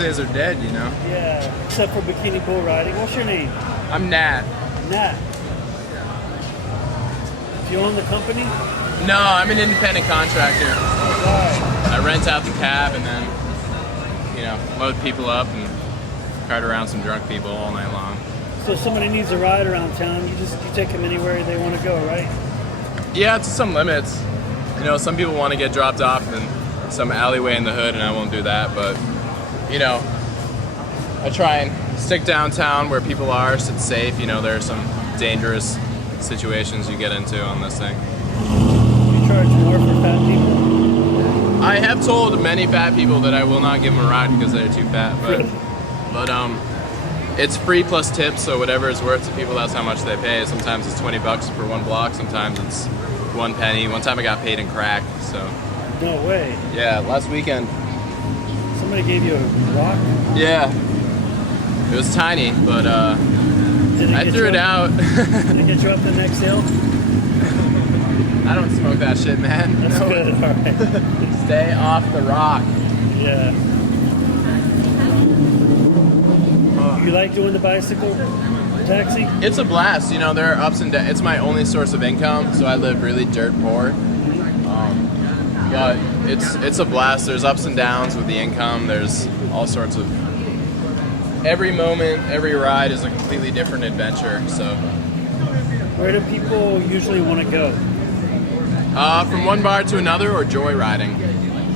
days are dead, you know? Yeah, except for bikini bull riding. What's your name? I'm Nat. Nat. Do you own the company? No, I'm an independent contractor. Right. I rent out the cab and then, you know, load people up and cart around some drunk people all night long. So if somebody needs a ride around town, you take them anywhere they want to go, right? Yeah, to some limits. You know, some people want to get dropped off in some alleyway in the hood, and I won't do that, but, you know, I try and stick downtown where people are, so it's safe. You know, there are some dangerous situations you get into on this thing. You charge more for fat people? I have told many fat people that I will not give them a ride because they're too fat, but it's free plus tips, so whatever it's worth to people, that's how much they pay. Sometimes it's $20 for one block, sometimes it's 1 penny. One time I got paid in crack, so. No way. Yeah, last weekend. Somebody gave you a rock? Yeah. It was tiny, but I threw it out. Did it get you up the next hill? I don't smoke that shit, man. That's good, all right. Stay off the rock. Yeah. You like doing the bicycle taxi? It's a blast, you know, there are ups and downs. It's my only source of income, so I live really dirt poor. But it's a blast. There's ups and downs with the income. There's all sorts of... Every moment, every ride is a completely different adventure, so... Where do people usually want to go? From one bar to another, or joyriding.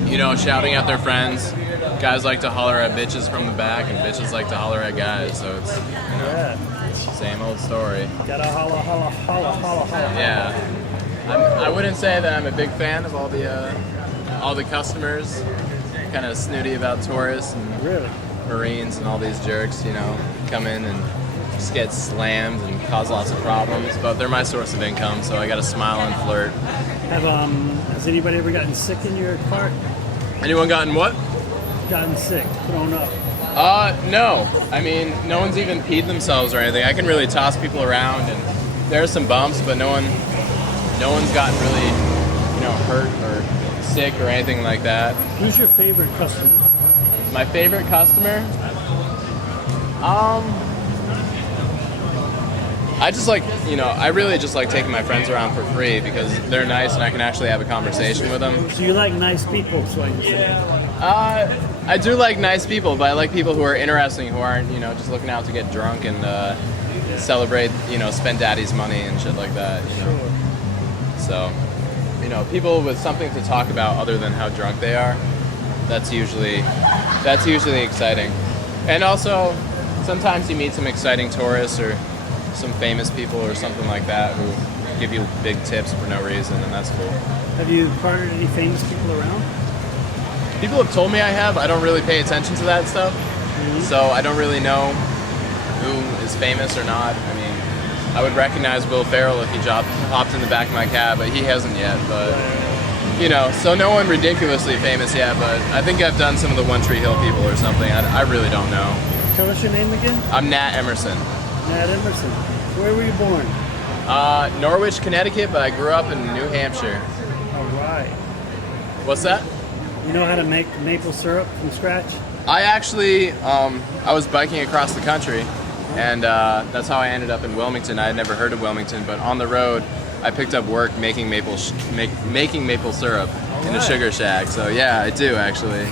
You know, shouting at their friends. Guys like to holler at bitches from the back, and bitches like to holler at guys, so it's, you know, same old story. Gotta holla, holla, holla, holla, holla. Yeah. I wouldn't say that I'm a big fan of all the customers. Kind of snooty about tourists and really? Marines and all these jerks, you know, come in and just get slammed and cause lots of problems. But they're my source of income, so I gotta smile and flirt. Has anybody ever gotten sick in your car? Anyone gotten what? Gotten sick, thrown up? No. I mean, no one's even peed themselves or anything. I can really toss people around, and there are some bumps, but no one's gotten really, you know, hurt or sick or anything like that. Who's your favorite customer? My favorite customer? I just like, you know, I really just like taking my friends around for free because they're nice and I can actually have a conversation with them. So you like nice people, so I can say. I do like nice people, but I like people who are interesting, who aren't, you know, just looking out to get drunk and celebrate, you know, spend daddy's money and shit like that, you know. Sure. So, you know, people with something to talk about other than how drunk they are, that's usually exciting. And also, sometimes you meet some exciting tourists or some famous people or something like that who give you big tips for no reason, and that's cool. Have you partnered any famous people around? People have told me I have. I don't really pay attention to that stuff, so I don't really know who is famous or not. I mean, I would recognize Will Ferrell if he hopped in the back of my cab, but he hasn't yet. But, you know, so no one ridiculously famous yet, but I think I've done some of the One Tree Hill people or something. I really don't know. Tell us your name again? I'm Nat Emerson. Nat Emerson. Where were you born? Norwich, Connecticut, but I grew up in New Hampshire. All right. What's that? You know how to make maple syrup from scratch? I actually, I was biking across the country, and that's how I ended up in Wilmington. I had never heard of Wilmington, but on the road, I picked up work making maple syrup in a sugar shack. So yeah, I do actually.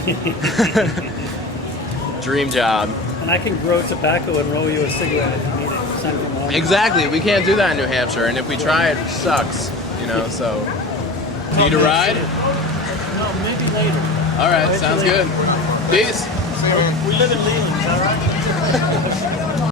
Dream job. And I can grow tobacco and roll you a cigarette if you need it. Send from home. Exactly. We can't do that in New Hampshire, and if we try, it sucks. You know. So, need a ride? No, maybe later. All right. Sounds good. Peace. We live in Leland, is that right?